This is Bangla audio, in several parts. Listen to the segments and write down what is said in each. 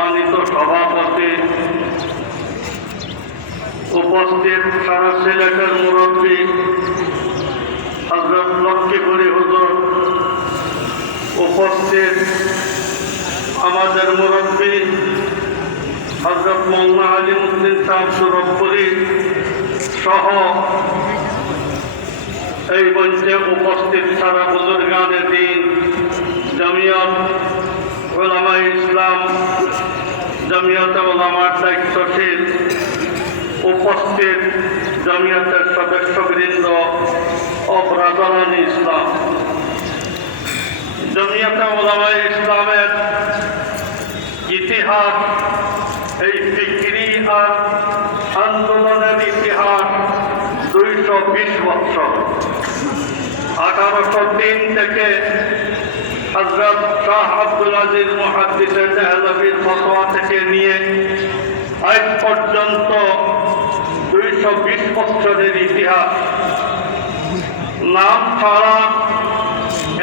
সম্মানিত সভাপতি, উপস্থিত সারা সিলেটের মুরব্বী হযরত লক্ষ্মীপুরী হুজুর, উপস্থিত আমাদের মুরব্বী হযরত মওলানা আলিমউদ্দিন সাহেব সুরতপুরী সহ এই মঞ্চে উপস্থিত সারা বুজুর্গানে দ্বীন, জমিয়ত উলামায়ে ইসলাম, জমিয়তে উলামার দায়িত্বশীল, উপস্থিত জমিয়তের সদস্যবৃন্দ ও ব্রাদারান ইসলাম। জমিয়তে উলামায়ে ইসলামের ইতিহাস, এই ফিকরি আর আন্দোলনের ইতিহাস 220 বছর। 1803 থেকে হযরত শাহ আব্দুল আজিজ মুহাদ্দিসে দেহলভির ফতোয়া থেকে নিয়ে আজ পর্যন্ত 220 বছরের ইতিহাস। নাম ছাড়া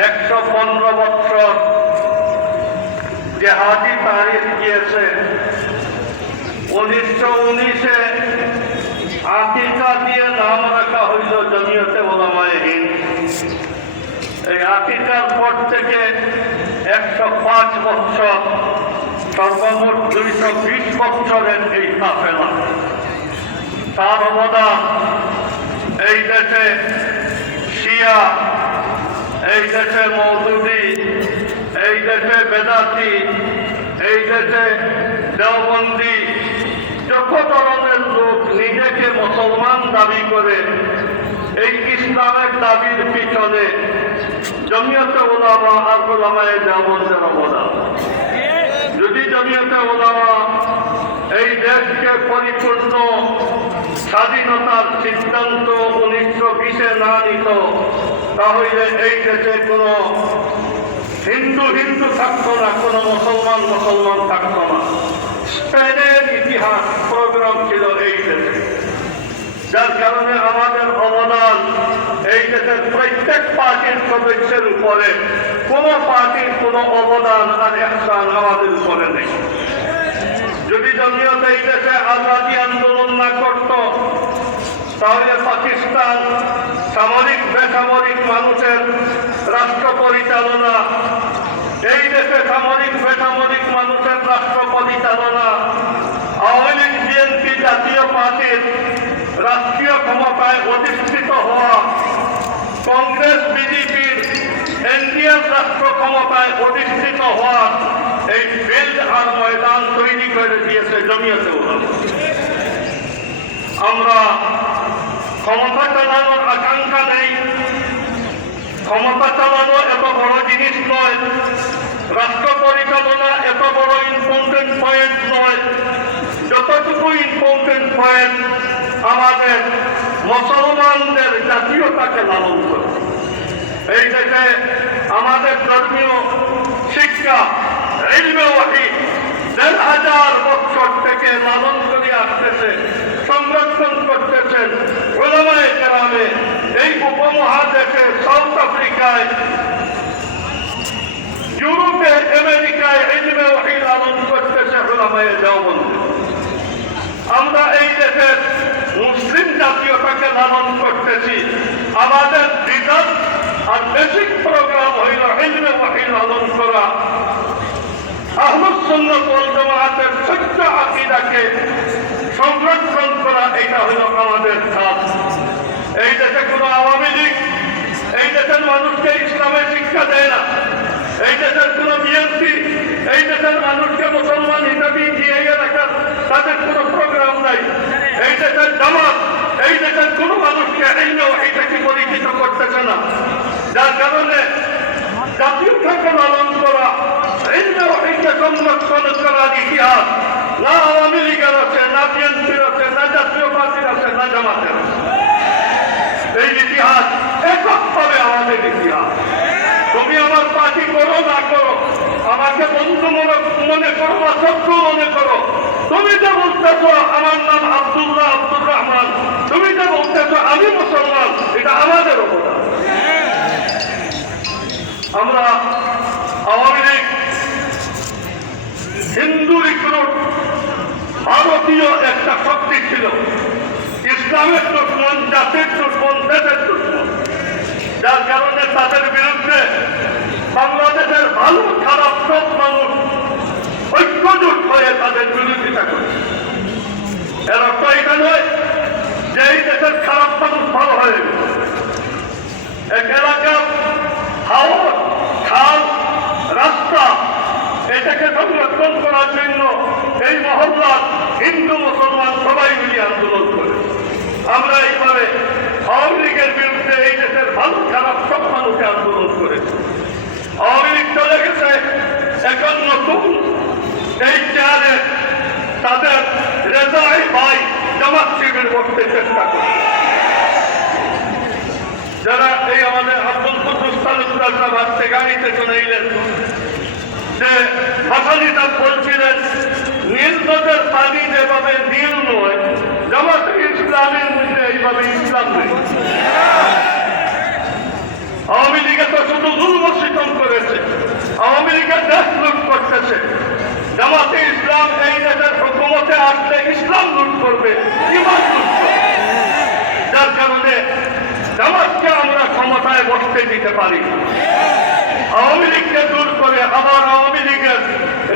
115 বছর জেহাদি তারিখ গিয়েছে। 1919-এ আকিকা দিয়ে নাম রাখা হইল জমিয়তে উলামায়ে হিন্দ। এই আকিকার পর থেকে 105 বছর, সর্বমোট 220 বছরের এই কাফেলা। তার অবদান এই দেশে শিয়া, এই দেশে মওদুদি, এই দেশে বেদাতি, এই দেশে দেওবন্দি, যত ধরনের লোক নিজেকে মুসলমান দাবি করে এই ইসলামের দাবির পিছনে জমিয়তে উলামা আর উলামায়ে দেওবন্দের অবদান। যদি জমিয়তে উলামা এই দেশকে পরিপূর্ণ স্বাধীনতার সিদ্ধান্ত 1920-এ না নিত, তাহলে এই দেশে কোনো হিন্দু হিন্দু থাকতো না, কোনো মুসলমান মুসলমান থাকতো না। স্পেনের ইতিহাস প্রোগ্রাম ছিল এই দেশে, যার কারণে আমাদের অবদান এই দেশের প্রত্যেক পার্টির সদস্যের উপরে, কোনো পার্টির কোনো অবদান আর ইহসান আমাদের উপরে নেই। যদি জমিয়ত এই দেশে আজাদী আন্দোলন না করত, তাহলে পাকিস্তান সামরিক বেসামরিক মানুষের রাষ্ট্র পরিচালনা, এই দেশে সামরিক বেসামরিক মানুষের রাষ্ট্র পরিচালনা, আওয়ামী লীগ বিএনপি জাতীয় পার্টির রাষ্ট্রীয় ক্ষমতায় অধিষ্ঠিত হওয়া, কংগ্রেস বিজেপির এনডিএর রাষ্ট্র ক্ষমতায় অধিষ্ঠিত হওয়া, এই ফিল্ড আর ময়দান তৈরি করে দিয়েছে জমিয়তে উলামা। আমরা ক্ষমতা চালানোর আকাঙ্ক্ষা নেই, ক্ষমতা চালানো এত বড় জিনিস নয়, রাষ্ট্র পরিচালনা এত বড় ইম্পর্টেন্ট পয়েন্ট নয়। যতটুকু ইম্পর্টেন্ট পয়েন্ট আমাদের মুসলমানদের জাতীয়তাকে লালন করে। এই দেশে আমাদের ধর্মীয় শিক্ষা, ইলমে ওয়াহী 1500 বছর থেকে লালন করে আসতেছে, সংরক্ষণ করতেছেন উলামায়ে কেরামে। এই উপমহাদেশে, সাউথ আফ্রিকায়, ইউরোপে, আমেরিকায় ইলমে ওয়াহী লালন করতেছে উলামায়ে দেওবন্দ। আমরা এই দেশের মুসলিম জাতীয়তাকে লালন করতেছি। আমাদের বিগত আর বেসিক প্রোগ্রাম হইল ইলমে ওয়াহী লালন করা, আহলুস সুন্নাত ওয়াল জামাআতের সত্য আকীদাকে সংরক্ষণ করা। এটা হলো আমাদের কাজ। এই দেশে কোনো আওয়ামী লীগ এই দেশের মানুষকে ইসলামের শিক্ষা দেয় না। এই দেশের কোনো বিএনপি এই দেশের মানুষকে মুসলমান হিসাবে দিয়ে রাখার তাদের কোনো প্রোগ্রাম নাই। এই দেশের জামাত এই দেশের কোনো মানুষকে ইলমে ওয়াহী থেকে পরিচিত করতেছে না। যার কারণে জাতীয়তাকে লালন করা, ইলমে ওয়াহীকে সংরক্ষণ করার ইতিহাস না আওয়ামী লীগের আছে, না বিএনপির আছে, না জাতীয় পার্টির আছে, না জামাতের আছে। এই ইতিহাস এককভাবে আমাদের ইতিহাস। তুমি আমার পার্টি করো না করো, আমাকে বন্ধু মনে করো বা শত্রু মনে করো, তুমি যে বলতেছ আমার নাম আব্দুল্লাহ আব্দুর রহমান, তুমি যে বলতেছ আমি মুসলমান, এটা আমাদের অবদান। আমরা আওয়ামী লীগ হিন্দু রিক্রুট ভারতীয় একটা শক্তি ছিল, ইসলামের দুশ্মন, জাতির দুশ্মন, দেশের দুশ্মন, যার কারণে তাদের বিরুদ্ধে বাংলাদেশের ভালো খারাপ সব মানুষ ঐক্যজোট হয়ে তাদের বিরোধিতা করে। এর অর্থ এটা নয় যে এই দেশের খারাপ মানুষ ভালো হয়ে গেছে। এক এলাকার হাওর, খাল, রাস্তা এটাকে সংরক্ষণ করার জন্য এই মহল্লার হিন্দু মুসলমান সবাই মিলিয়ে আন্দোলন করে। আমরা এইভাবে আওয়ামী লীগের বিরুদ্ধে এই দেশের ভালো খারাপ সব মানুষকে আন্দোলন করেছি। আওয়ামী লীগ চলে গেছে, এখন নতুন এই চেয়ারে তাদের রেজাই ভাই জামাত শিবির করতে চেষ্টা করে। যারা এই আমাদের আব্দুল কুদ্দুস তালুকদার ভাবতে গাড়িতে শুনেইলেন যে ভাসানী সাহেব বলছিলেন নীল নদের পানি যেভাবে নীল নয়, জামাতে ইসলামের মধ্যে এইভাবে ইসলাম নেই। আওয়ামী লীগে তো শুধু জুলম সিতম করেছে, আওয়ামী লীগের দেশ লুট করতেছে। জামাতে ইসলাম এই দেশের হুকুমতে আসলে ইসলাম লুট করবে, ইমান লুট করবে। যার কারণে জামাতকে আমরা ক্ষমতায় বসতে দিতে পারি। আওয়ামী লীগকে দূর করে আবার আওয়ামী লীগের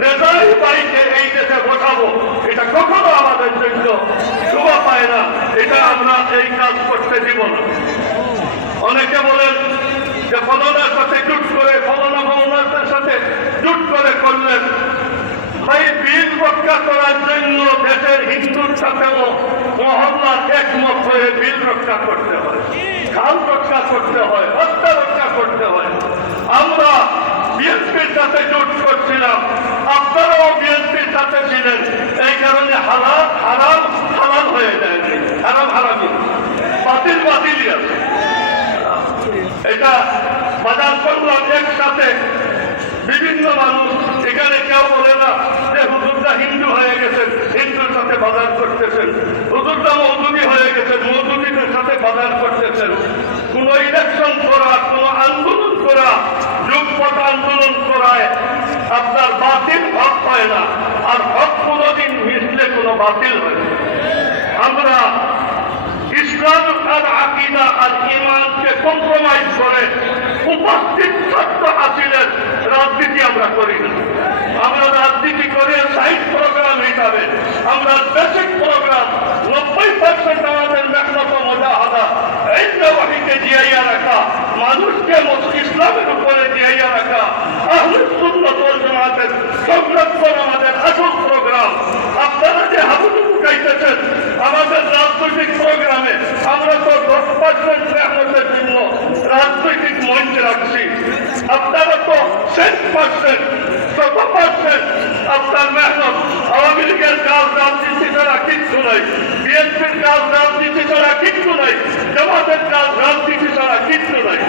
রেজাই ভাইকে এই দেশে বসাবো, এটা কখনো আমাদের জন্য শোভা পায় না। এটা আমরা এই কাজ করতে দিব না। অনেকে বলেন যে ফলনার সাথে জুট করে, ফলনার সাথে জুট করে করলেন। ভাই, বিল রক্ষা করার জন্য দেশের হিন্দুর সাথেও মহল্লার একমত হয়ে বিল রক্ষা করতে হয়, খাল রক্ষা করতে হয়, হত্যা রক্ষা করতে হয়। আমরা বিএনপির সাথে জোট করছিলাম, আপনারাও বিএনপির সাথে ছিলেন, এই কারণে হালাল হারাম হালাল হয়ে যায়, হারাম হারামি, বাতিল বাতিলই আছে। এটা বাজার করলাম একসাথে বিভিন্ন মানুষ। এখানে কেউ বলে না যে হুজুরটা হিন্দু হয়ে গেছেন, হিন্দুর সাথে বাজার করতেছেন, হুজুরটা মৌদুদি হয়ে গেছেন, মৌদুদিদের সাথে বাজার করতেছেন। কোন ইলেকশন করা, কোন আন্দোলন করা, যুগপথ আন্দোলন করায় আপনার বাতিল হক হয় না, আর হক কোনদিন মিশলে কোনো বাতিল হয় না। আমরা ইসলাম আর আকিদা আর ইমানকে কম্প্রোমাইজ করে উপস্থিত ছাত্র হাসিলের রাজনীতি আমরা করি না। আমরা রাজনীতি করে সাইড প্রোগ্রাম হিসাবে আমরা বেসিক প্রোগ্রাম 90% আমাদের মেহনত মুজাহাদা এই ওয়াহিকে জিয়াইয়া রাখা, মানুষকে ইসলামের উপরে জিয়াইয়া রাখা, আহলে সুন্নাত ওয়াল জামাতের সংরক্ষণ আমাদের আসল প্রোগ্রাম। আপনারা যে হাবুডুবু গাইতেছেন আমাদের রাজনৈতিক প্রোগ্রামে, আমরা তো 10% মেহনতের জন্য রাজনৈতিক মঞ্চ রাখছি। আপনারা তো 6% 100% আপনার মেহনত। আওয়ামী লীগের কাজ রাজনীতি ছাড়া কিচ্ছু নাই, বিএনপির কাজ রাজনীতি ছাড়া কিচ্ছু নাই, জামাতের কাজ রাজনীতি ছাড়া কিচ্ছু নাই।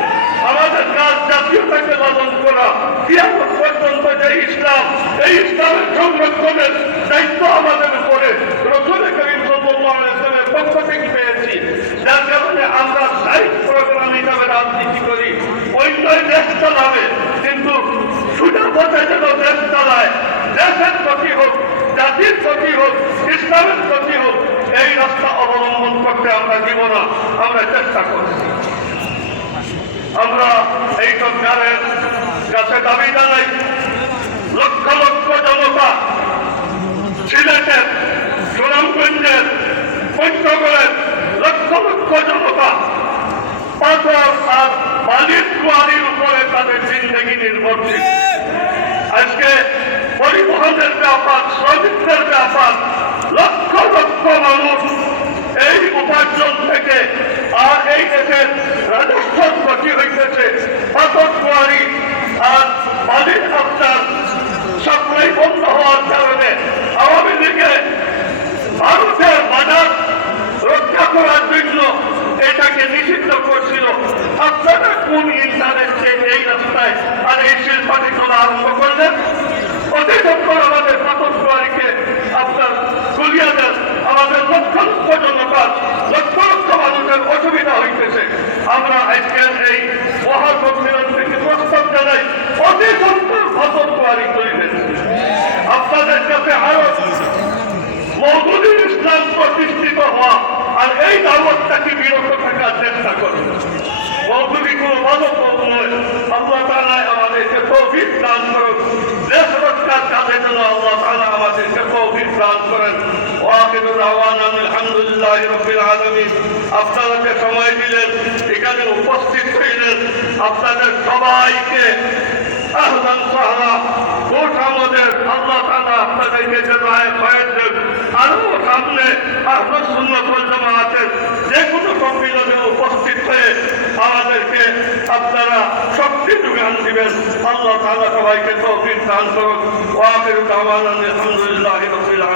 আমাদের কাজ জাতীয়তাকে লালন করা, কিয়ামত পর্যন্ত যে ইসলাম, এই ইসলামের সংরক্ষণের দায়িত্ব আমাদের উপরে রাসূল করিম সাল্লাল্লাহু আলাইহি ওয়াসাল্লামের পক্ষ থেকে পেয়েছি। যার কারণে আমরা সাইড প্রোগ্রাম হিসাবে রাজনীতি করি। অন্য দেশ চালাবে, কিন্তু সুযোগ পথে যেন দেশ চালায়, দেশের ক্ষতি হোক, জাতির ক্ষতি হোক, ইসলামের ক্ষতি হোক, এই রাস্তা অবলম্বন করতে আমরা দিব না। আমরা চেষ্টা করছি। আমরা এই সরকারের কাছে দাবি জানাই, লক্ষ লক্ষ জনতা সিলেটের, সুনামগঞ্জের, পঞ্চগড়ের লক্ষ লক্ষ জনতা পাথর আর বালির কুয়ারির উপরে তাদের জিন্দগি নির্ভরশীল। আজকে পরিবহনের ব্যাপার, শ্রমিকদের ব্যাপার, লক্ষ লক্ষ মানুষ এই উপার্জন থেকে আর এই দেশের রাজস্ব ক্ষতি হইতেছে। পাথর কুয়ারি আর বালির আফতার সাপ্লাই বন্ধ হওয়ার কারণে আওয়ামী লীগে ভারতের বাজার রক্ষা করার জন্য এটাকে নিষিদ্ধ করছিল। আপনারা কোন ইন্টারেস্টে এই রাস্তায় আর এই শিল্পাটি করা আরম্ভ করলেন? অতি সত্তর আমাদের পাথর কুয়ারিকে আপনার গুলিয়া দেন, আমাদের লক্ষ লক্ষ জনতা, লক্ষ লক্ষ মানুষের অসুবিধা হইতেছে। আমরা আজকের এই মহাসম্মেলন থেকে প্রস্তাব জানাই, অতি সত্তর পাথর কুয়ারি তৈরি হয়েছে। আপনাদেরকে খেলাফে আরব মওদুদুল ইসলাম প্রতিষ্ঠিত হওয়া আর এই দাওয়াতটাকে বিরত থাকার চেষ্টা করবে। মওদুদি কোনো মাদক নয়। আল্লাহ তাআলা আমাদেরকে তৌফিক দান করুন। দেশ রক্ষার কাজে যেন আল্লাহ তাআলা আমাদেরকে তৌফিক দান করেন। ওয়া আখিরু দাওয়ানা আলহামদুলিল্লাহি রাব্বিল আলামিন। আপনারা যে সময় দিলেন, এখানে উপস্থিত হইলেন, আপনাদের সবাইকে আহলান সাহলা। ভোট আমাদের আল্লাহ তাআলা আপনাদেরকে জানায় খয়ের দেন। আরো সামনে আহলাস সুন্নাত ওয়াল জামাআতের যে কোনো সম্মেলনে উপস্থিত হয়ে আমাদেরকে আপনারা শক্তি যোগান দিবেন। আল্লাহ তাআলা সবাইকে তৌফিক দান করুন। ওয়া আখিরু দাওয়ানা আলহামদুলিল্লাহি রাব্বিল আলামিন।